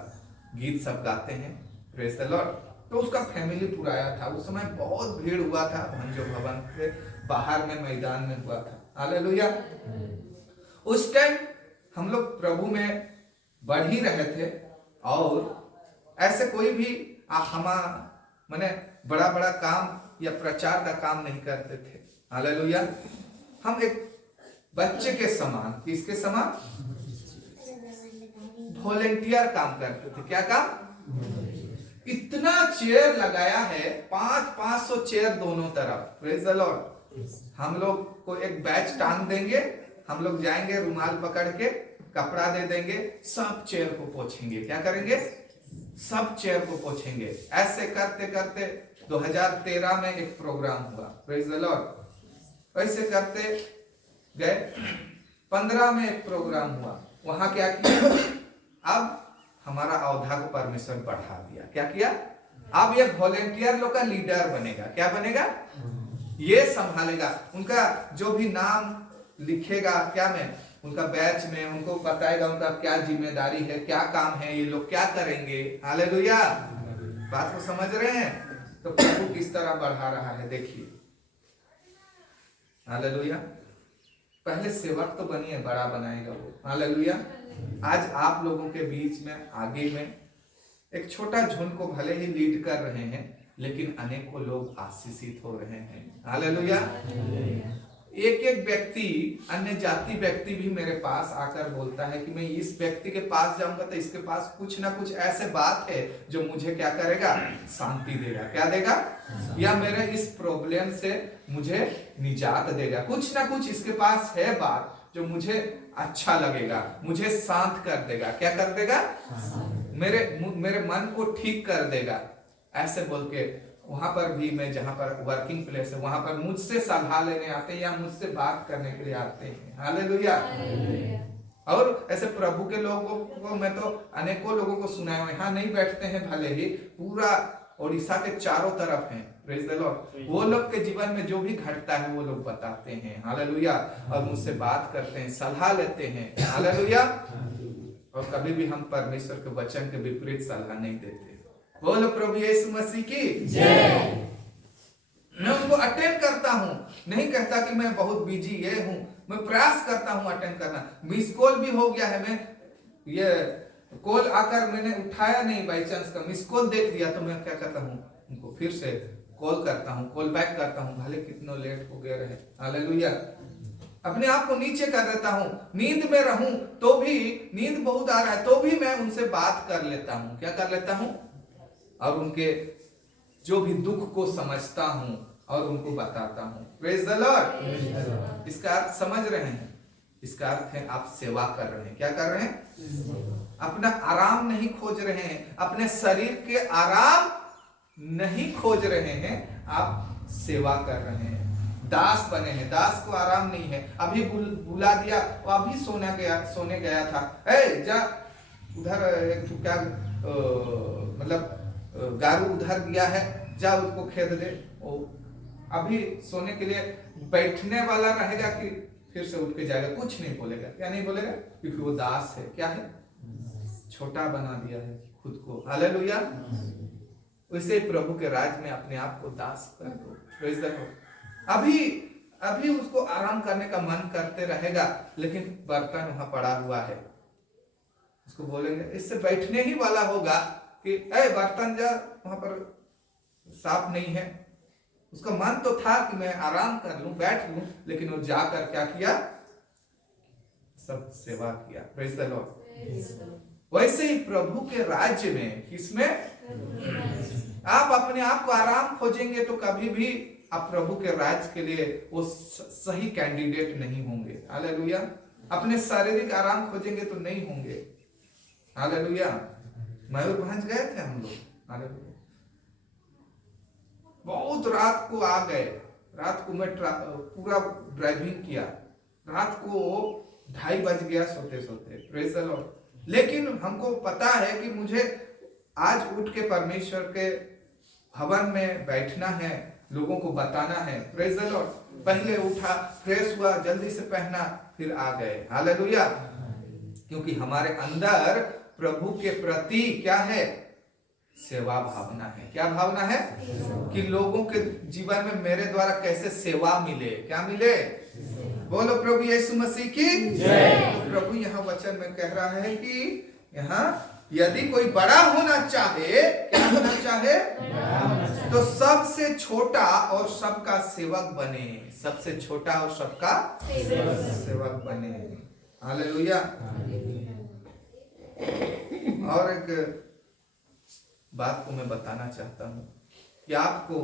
गीत सब गाते हैं। Praise the Lord. तो उसका फैमिली पूरा आया था। उस समय बहुत भीड़ हुआ था, भंजो भवन के बाहर में मैदान में हुआ था। हालेलुया। उस टाइम हम लोग प्रभु में बढ़ ही रहे थे और ऐसे कोई भी माने बड़ा बड़ा काम या प्रचार का काम नहीं करते थे। हालेलुया। हम एक बच्चे के समान, किसके समान? वॉलेंटियर काम करते थे। क्या काम? इतना चेयर लगाया है, 500 चेयर दोनों तरफ। Praise the Lord. हम लोग को एक बैच टांग देंगे, हम लोग जाएंगे, रुमाल पकड़ के कपड़ा दे देंगे, सब चेयर को पोंछेंगे। क्या करेंगे? सब चेयर को पोंछेंगे। ऐसे करते करते 2013 में एक प्रोग्राम हुआ। Praise the Lord. ऐसे करते गए, 15 में एक प्रोग्राम हुआ। वहां क्या किया? अब हमारा औधा को परमेश्वर बढ़ा दिया। क्या किया? अब ये वॉलेंटियर लोग का लीडर बनेगा। क्या बनेगा? ये संभालेगा, उनका जो भी नाम लिखेगा क्या में, उनका बैच में, उनको बताएगा उनका क्या जिम्मेदारी है, क्या काम है, ये लोग क्या करेंगे। हालेलुया। बात को समझ रहे हैं? तो प्रभु किस तरह बढ़ा रहा है, देखिए। हालेलुया। पहले सेवक तो बनिए, बड़ा बनाएगा वो। हालेलुया। आज आप लोगों के बीच में, आगे में एक छोटा झुंड को भले ही लीड कर रहे हैं, लेकिन अनेकों लोग आशीषित हो रहे हैं। हालेलुया। एक एक व्यक्ति, अन्य जाति व्यक्ति भी मेरे पास आकर बोलता है कि मैं इस व्यक्ति के पास जाऊंगा तो इसके पास कुछ ना कुछ ऐसे बात है जो मुझे क्या करेगा? शांति देगा। क्या देगा? या मेरे इस प्रॉब्लम से मुझे निजात देगा। कुछ ना कुछ इसके पास है बात जो मुझे अच्छा लगेगा, मुझे शांत कर देगा। क्या कर देगा? मेरे मन को ठीक कर देगा। ऐसे बोल के वहां पर भी, मैं जहां पर वर्किंग प्लेस है वहां पर मुझसे सलाह लेने आते हैं या मुझसे बात करने के लिए आते हैं। हालेलुया। और ऐसे प्रभु के लोगों को मैं तो अनेकों लोगों को सुनाया हूं, यहाँ नहीं बैठते हैं, भले ही पूरा उड़ीसा के चारों तरफ हैं। Praise the Lord. वो लोग के जीवन में जो भी घटता है वो लोग बताते हैं। हालेलुया। और मुझसे बात करते हैं, सलाह लेते हैं। हालेलुया। और कभी भी हम परमेश्वर के वचन के विपरीत सलाह नहीं देते। बोलो प्रभु यीशु मसीह की जय। मैं उनको अटेंड करता हूं, नहीं कहता कि मैं बहुत बिजी ये हूं, मैं प्रयास करता हूं अटेंड करना। मिस कॉल भी हो गया है, मैं ये कॉल आकर मैंने उठाया नहीं, बाई चांस का मिस कॉल देख लिया तो मैं क्या करता हूं, उनको फिर से कॉल करता हूं, कॉल बैक करता हूं, भले कितना लेट हो गया रहे। हालेलुया। अपने आप को नीचे कर देता हूं। नींद में रहूं तो भी, नींद बहुत आ रहा है तो भी मैं उनसे बात कर लेता हूं। क्या कर लेता हूं? और उनके जो भी दुख को समझता हूं और उनको बताता हूं। Praise the Lord. इसका अर्थ समझ रहे हैं? इसका अर्थ है आप सेवा कर रहे हैं। क्या कर रहे हैं? अपना आराम नहीं खोज रहे हैं, अपने शरीर के आराम नहीं खोज रहे हैं, आप सेवा कर रहे हैं। दास बने हैं, दास को आराम नहीं है। अभी बुला दिया, वो अभी सोने गया था, ए जा उधर, क्या मतलब गारू उधर गया है, जा उसको खेद दे। ओ अभी सोने के लिए बैठने वाला रहेगा कि फिर से उठ के जाएगा, कुछ नहीं बोलेगा। क्या नहीं बोलेगा? क्योंकि वो दास है। क्या है? छोटा बना दिया है खुद को। हालेलुया। वैसे ही प्रभु के राज में अपने आप को दास कर दो। Praise the Lord. अभी उसको आराम करने का मन करते रहेगा, लेकिन बर्तन वहां पड़ा हुआ है। उसको बोलेंगे, इससे बैठने ही वाला होगा कि ए बर्तन जा, वहां पर साफ नहीं है। उसका मन तो था कि मैं आराम कर लूं, बैठ लूं, लेकिन वो जाकर क्या किया? सब सेवा किया। Praise the Lord. वैसे ही प्रभु के राज्य में, किसमें? आप अपने आप को आराम खोजेंगे तो कभी भी आप प्रभु के राज्य के लिए वो सही कैंडिडेट नहीं होंगे। हालेलुया। अपने शारीरिक आराम खोजेंगे तो नहीं होंगे। हालेलुया। मयूरभंज गए थे हम लोग। हालेलुया। बहुत रात को आ गए। रात को मैं पूरा ड्राइविंग किया। रात को 2:30 बज गया सोते सोते। Praise the Lord. लेकिन हमको पता है कि मुझे आज उठ के परमेश्वर के भवन में बैठना है, लोगों को बताना है। Praise the Lord. पहले उठा, फ्रेश हुआ, जल्दी से पहना, फिर आ गए। हालेलुया। क्योंकि हमारे अंदर प्रभु के प्रति क्या है? सेवा भावना है। क्या भावना है? कि लोगों के जीवन में मेरे द्वारा कैसे सेवा मिले। क्या मिले? बोलो प्रभु यीशु मसीह की जय। तो प्रभु यहाँ वचन में कह रहा है कि यहाँ यदि कोई बड़ा होना चाहे, क्या होना चाहे? तो सबसे छोटा और सबका सेवक बने। सबसे छोटा और सबका सेवक बने। हालेलुया। और एक बात को मैं बताना चाहता हूं कि आपको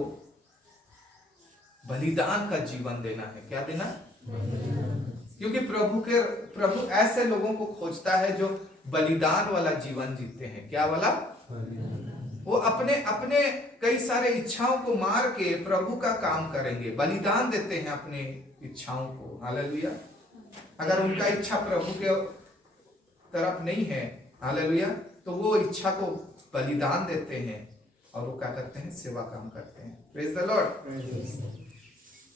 बलिदान का जीवन देना है। क्या देना? क्योंकि प्रभु ऐसे लोगों को खोजता है जो बलिदान वाला जीवन जीते हैं। क्या वाला? वो अपने अपने कई सारे इच्छाओं को मार के प्रभु का काम करेंगे, बलिदान देते हैं अपने इच्छाओं को। हालेलुया। अगर उनका इच्छा प्रभु के तरफ नहीं है, हालेलुया, तो वो इच्छा को बलिदान देते हैं और वो क्या करते हैं? सेवा काम करते हैं। Praise the lord.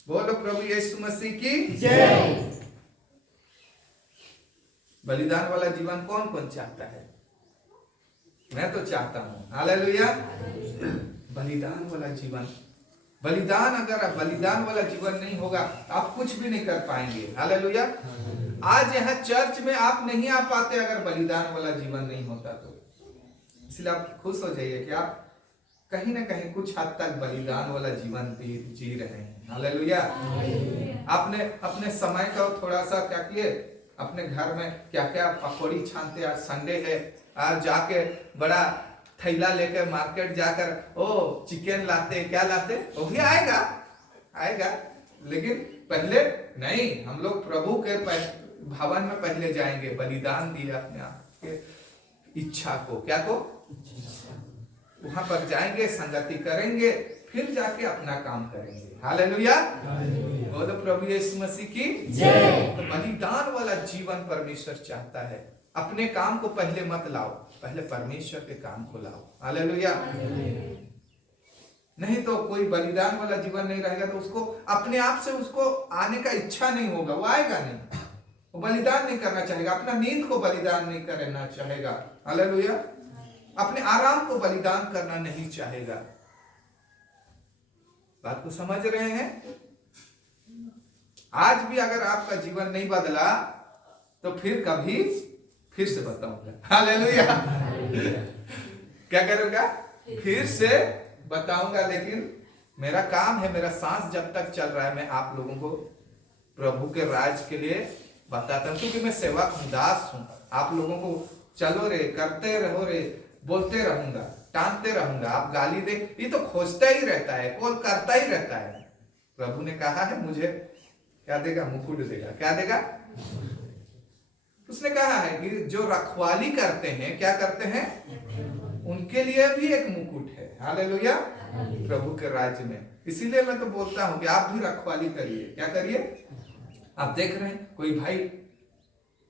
बोलो प्रभु यीशु मसीह की जय। बलिदान वाला जीवन कौन कौन चाहता है? मैं तो चाहता हूं। हालेलुया। बलिदान वाला जीवन। अगर बलिदान वाला जीवन नहीं होगा, आप कुछ भी नहीं कर पाएंगे। हालेलुया। आज यहाँ चर्च में आप नहीं आ पाते अगर बलिदान वाला जीवन नहीं होता तो। इसलिए आप खुश हो जाइए कि आप कहीं ना कहीं कुछ हद तक बलिदान वाला जीवन जी रहे हैं। हालेलुया। आपने अपने समय का थोड़ा सा क्या किए? अपने घर में क्या क्या पकौड़ी छानते, आज संडे है, आज जाके बड़ा थैला लेकर मार्केट जाकर चिकन लाते, क्या लाते, वो भी आएगा। लेकिन पहले नहीं, हम लोग प्रभु के भवन में पहले जाएंगे, बलिदान दिए अपने आप के इच्छा को। क्या को? वहां पर जाएंगे, संगति करेंगे, फिर जाके अपना काम करेंगे। हालेलुया। बोलो प्रभु यीशु मसीह की जय। तो बलिदान वाला जीवन परमेश्वर चाहता है। अपने काम को पहले मत लाओ, पहले परमेश्वर के काम को लाओ। हालेलुया। नहीं तो कोई बलिदान वाला जीवन नहीं रहेगा तो उसको अपने आप से उसको आने का इच्छा नहीं होगा, वो आएगा नहीं, वो बलिदान नहीं करना चाहेगा, अपना नींद को बलिदान नहीं करना चाहेगा। हालेलुया। अपने आराम को बलिदान करना नहीं चाहेगा। बात को समझ रहे हैं? आज भी अगर आपका जीवन नहीं बदला तो फिर से बताऊंगा। हालेलुया। क्या करूंगा? फिर से बताऊंगा। लेकिन मेरा काम है, मेरा सांस जब तक चल रहा है, मैं आप लोगों को प्रभु के राज के लिए बताता हूं, क्योंकि मैं सेवक हूं, दास हूं। आप लोगों को चलो रे, करते रहो रे, बोलते रहूंगा, टांगते रहूंगा। आप गाली दे, ये तो खोजता ही रहता है, कॉल करता ही रहता है। प्रभु ने कहा है मुझे क्या देगा? मुकुट देगा। क्या देगा? उसने कहा है कि जो रखवाली करते हैं, क्या करते हैं, उनके लिए भी एक मुकुट है। हालेलुया। प्रभु के राज्य में। इसीलिए मैं तो बोलता हूं कि आप भी रखवाली करिए। क्या करिए? आप देख रहे हैं कोई भाई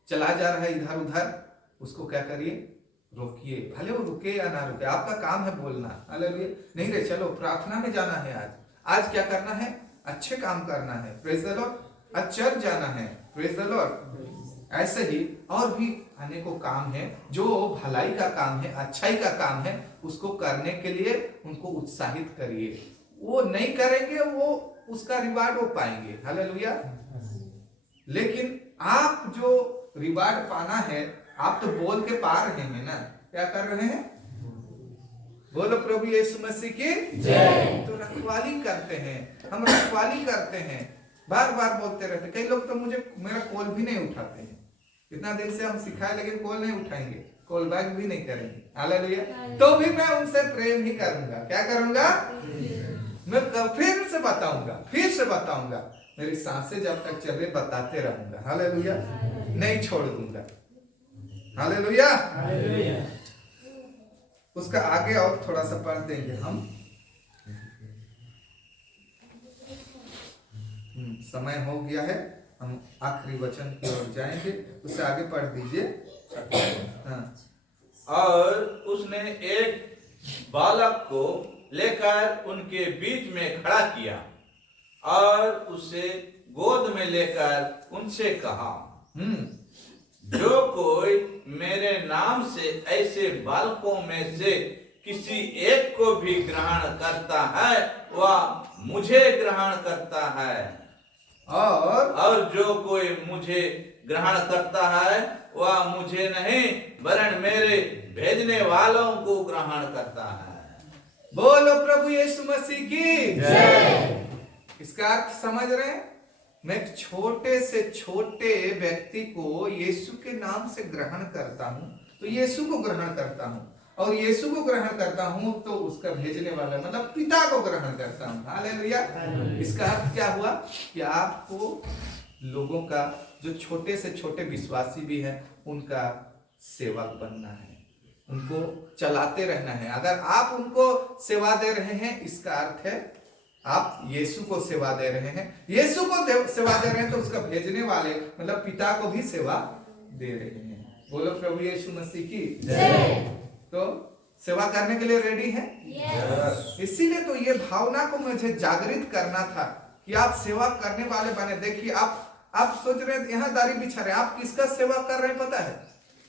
चला जा रहा है इधर उधर, उसको क्या करिए? रोकिए, भले वो रुके या ना रुके, आपका काम है बोलना। हालेलुया। नहीं रे, चलो प्रार्थना में जाना है, आज क्या करना है? अच्छे काम करना है, प्रेज द लॉर्ड, चर्च जाना है, प्रेज द लॉर्ड। ऐसे ही और भी अनेकों काम है जो भलाई का काम है, अच्छाई का काम है, उसको करने के लिए उनको उत्साहित करिए। वो नहीं करेंगे वो उसका रिवार्ड वो पाएंगे, हालेलुया। लेकिन आप जो रिवार्ड पाना है, आप तो बोल के पा रहे हैं ना, क्या कर रहे हैं? बोलो प्रभु यीशु मसीह की जय। तो रखवाली करते हैं, हम रखवाली करते हैं, बार बार बोलते रहते। कई लोग तो मेरा कॉल भी नहीं उठाते हैं, इतना दिन से हम सिखाए लेकिन कॉल नहीं उठाएंगे, कॉल बैक भी नहीं करेंगे, हालेलुया। तो भी मैं उनसे प्रेम ही करूंगा, क्या करूंगा? मैं फिर से बताऊंगा, मेरी सांसें जब तक चल रही बताते रहूंगा, हालेलुया, नहीं छोड़ दूंगा, हालेलुया। उसका आगे और थोड़ा सा पढ़ देंगे हम, समय हो गया है, हम आखिरी वचन की ओर जाएंगे, उससे आगे पढ़ दीजिए। हाँ। और उसने एक बालक को लेकर उनके बीच में खड़ा किया और उसे गोद में लेकर उनसे कहा, जो कोई मेरे नाम से ऐसे बालकों में से किसी एक को भी ग्रहण करता है वह मुझे ग्रहण करता है, और जो कोई मुझे ग्रहण करता है वह मुझे नहीं वरन मेरे भेजने वालों को ग्रहण करता है। बोलो प्रभु यीशु मसीह की जय। इसका अर्थ समझ रहे हैं? मैं एक छोटे से छोटे व्यक्ति को यीशु के नाम से ग्रहण करता हूं तो यीशु को ग्रहण करता हूं, और यीशु को ग्रहण करता हूं तो उसका भेजने वाला मतलब पिता को ग्रहण करता हूं, हालेलुया। इसका अर्थ क्या हुआ कि आपको लोगों का जो छोटे से छोटे विश्वासी भी हैं उनका सेवक बनना है, उनको चलाते रहना है। अगर आप उनको सेवा दे रहे हैं, इसका अर्थ है आप यीशु को सेवा दे रहे हैं, यीशु को सेवा दे रहे हैं तो उसका भेजने वाले मतलब पिता को भी सेवा दे रहे हैं। बोलो प्रभु यीशु मसीह की जय। तो सेवा करने के लिए रेडी है? इसीलिए तो ये भावना को मुझे जागृत करना था कि आप सेवा करने वाले बने। देखिए आप सोच रहे हैं यहाँ दाढ़ी बिछा रहे हैं, आप किसका सेवा कर रहे हैं पता है?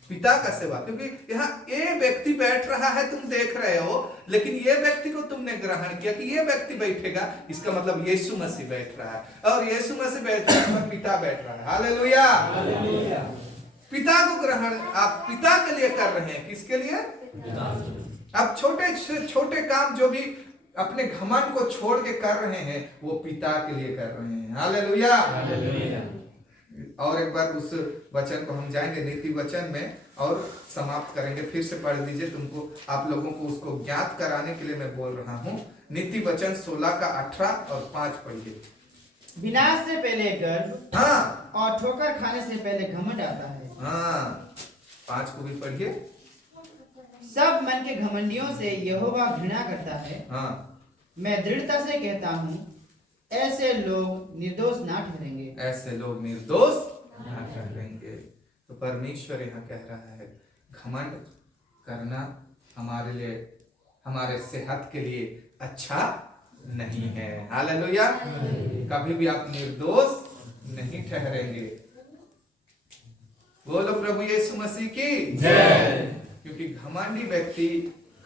पिता का सेवा। क्योंकि यहाँ ये व्यक्ति बैठ रहा है, तुम देख रहे हो, लेकिन ये व्यक्ति को तुमने ग्रहण किया कि ये व्यक्ति बैठेगा, इसका मतलब यीशु मसीह बैठ रहा है, और यीशु मसीह बैठ रहा है, पिता बैठ रहा है, हालेलुया। पिता को ग्रहण आप पिता के लिए कर रहे हैं, किसके लिए? आप छोटे से छोटे काम जो भी अपने घमंड को छोड़ के कर रहे हैं वो पिता के लिए कर रहे हैं, हालेलुया। और एक बार उस वचन को हम जाएंगे नीति वचन में और समाप्त करेंगे। फिर से पढ़ दीजिए, तुमको आप लोगों को उसको ज्ञात कराने के लिए मैं बोल रहा हूँ। नीति वचन 16 का 18 और 5 पढ़िए। विनाश से पहले गर्व, हाँ, और ठोकर खाने से पहले घमंड आता है। हाँ, 5 को भी पढ़िए। सब मन के घमंडियों से यहोवा घृणा करता है। हाँ, मैं दृढ़ता से कहता हूँ ऐसे लोग निर्दोष ना ठहरेंगे। ऐसे लोग निर्दोष ना ठहरेंगे। तो परमेश्वर यहाँ कह रहा है घमंड करना हमारे लिए, हमारे सेहत के लिए अच्छा नहीं है, हालेलुया। कभी भी आप निर्दोष नहीं ठहरेंगे। बोलो प्रभु यीशु मसीह की जय। क्योंकि घमंडी व्यक्ति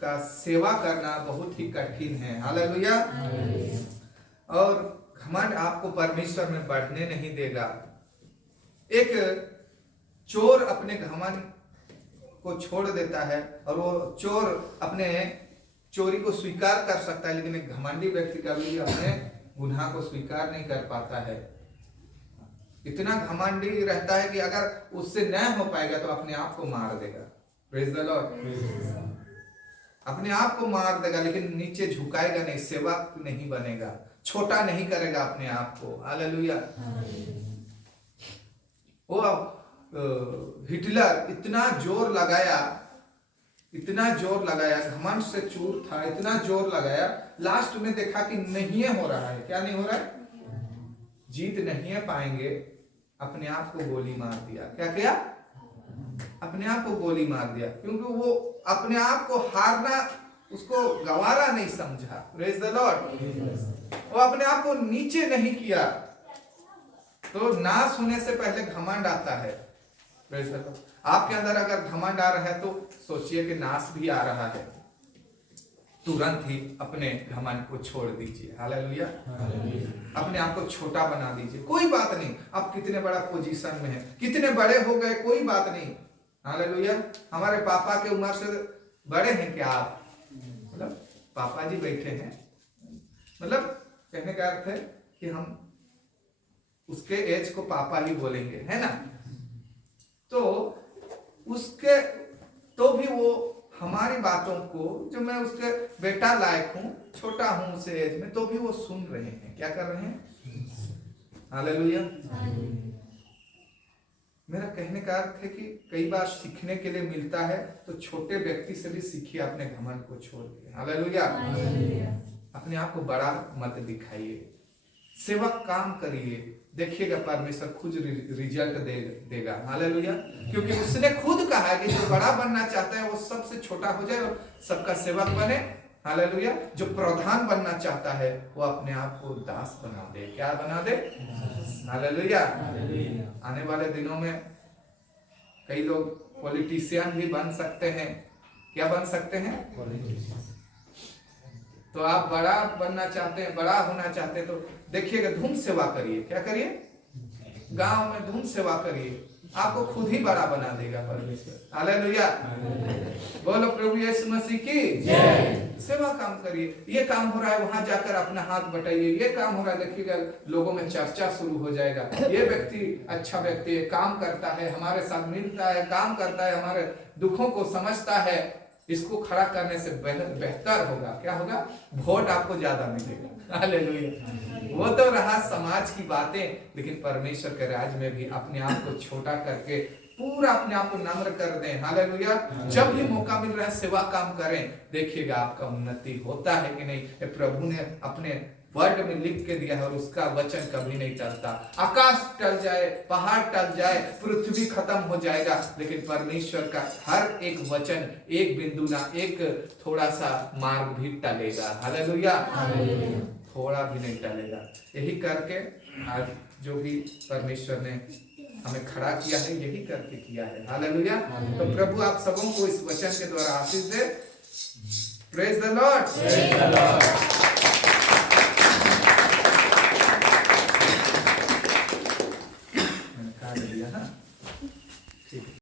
का सेवा करना बहुत ही कठिन है, हालेलुया। और घमंड आपको परमेश्वर में बढ़ने नहीं देगा। एक चोर अपने घमंड को छोड़ देता है और वो चोर अपने चोरी को स्वीकार कर सकता है, लेकिन एक घमंडी व्यक्ति कभी अपने गुनाह को स्वीकार नहीं कर पाता है। इतना घमंडी रहता है कि अगर उससे न हो पाएगा तो अपने आप को मार देगा। Praise the Lord. अपने आप को मार देगा, लेकिन नीचे झुकाएगा नहीं, सेवक नहीं बनेगा, छोटा नहीं करेगा अपने आप को, हालेलुया। वो हिटलर इतना जोर लगाया, घमंड से चूर था, इतना जोर लगाया, लास्ट में देखा कि नहीं हो रहा है। क्या नहीं हो रहा है? जीत नहीं पाएंगे, अपने आप को गोली मार दिया। क्या किया? अपने आप को गोली मार दिया, क्योंकि वो अपने आप को हारना उसको गवारा नहीं समझा। Praise the Lord. वो अपने आप को नीचे नहीं किया। तो नाश होने से पहले घमंड आता है। Praise the Lord. आपके अंदर अगर घमंड आ रहा है तो सोचिए कि नाश भी आ रहा है, तुरंत ही अपने घमंड को छोड़ दीजिए। हालेलुया। अपने आप को छोटा बना दीजिए। कोई बात नहीं आप कितने बड़ा पोजीशन में हैं, कितने बड़े हो गए, कोई बात नहीं। हालेलुया। हमारे पापा के उम्र से बड़े हैं क्या आप? मतलब पापा जी बैठे हैं, मतलब कहने का अर्थ है कि हम उसके एज को पापा ही बोलेंगे, है ना? तो उसके तो भी वो हमारी बातों को, जो मैं उसके बेटा लायक हूं, छोटा हूं उस एज में, तो भी वो सुन रहे हैं। क्या कर रहे हैं? हालेलुया। मेरा कहने का अर्थ है कि कई बार सीखने के लिए मिलता है तो छोटे व्यक्ति से भी सीखिए, अपने घमंड को छोड़ के। हालेलुया। अपने आप को बड़ा मत दिखाइए, सेवा काम करिए, देखिएगा परमेश्वर खुद रिजल्ट देगा। हालेलुया। क्योंकि उसने खुद कहा है कि जो बड़ा बनना चाहता है वो सबसे छोटा हो जाए और सबका सेवक बने। हालेलुया। जो प्रधान बनना चाहता है वो अपने आप को दास बना दे। क्या बना दे? हालेलुया। आने वाले दिनों में कई लोग पॉलिटिशियन भी बन सकते हैं। क्या बन सकते हैं? तो आप बड़ा बनना चाहते हैं, बड़ा होना चाहते हैं, तो देखिएगा धूम सेवा करिए। क्या करिए? गांव में धूम सेवा करिए, आपको खुद ही बड़ा बना देगा परमेश्वर। हालेलुया। बोलो प्रभु यीशु मसीह की जय। सेवा काम करिए। ये काम हो रहा है, वहां जाकर अपना हाथ बटाइए। ये काम हो रहा है, देखिएगा लोगों में चर्चा शुरू हो जाएगा। ये व्यक्ति अच्छा व्यक्ति है, काम करता है, हमारे साथ मिलता है, काम करता है, हमारे दुखों को समझता है। इसको खड़ा करने से बेहतर होगा। क्या होगा? वोट आपको ज्यादा मिलेगा। हालेलुया। वो तो रहा समाज की बातें, लेकिन परमेश्वर के राज में भी अपने आप को छोटा करके पूरा अपने आप को नम्र कर दें। हालेलुया। जब भी मौका मिल रहा है सेवा काम करें, देखिएगा आपका उन्नति होता है कि नहीं। प्रभु ने अपने वर्ड में लिख के दिया है और उसका वचन कभी नहीं टलता। आकाश टल जाए, पहाड़ टल जाए, पृथ्वी खत्म हो जाएगा, लेकिन परमेश्वर का हर एक वचन, एक बिंदु ना, एक थोड़ा सा मार्ग भी टलेगा। हालेलुया। थोड़ा भी नहीं टलेगा। यही करके आज जो भी परमेश्वर ने हमें खड़ा किया है, यही करके किया है। हालेलुया। तो प्रभु आप सबों को इस वचन के द्वारा आशीष दे। Praise the Lord.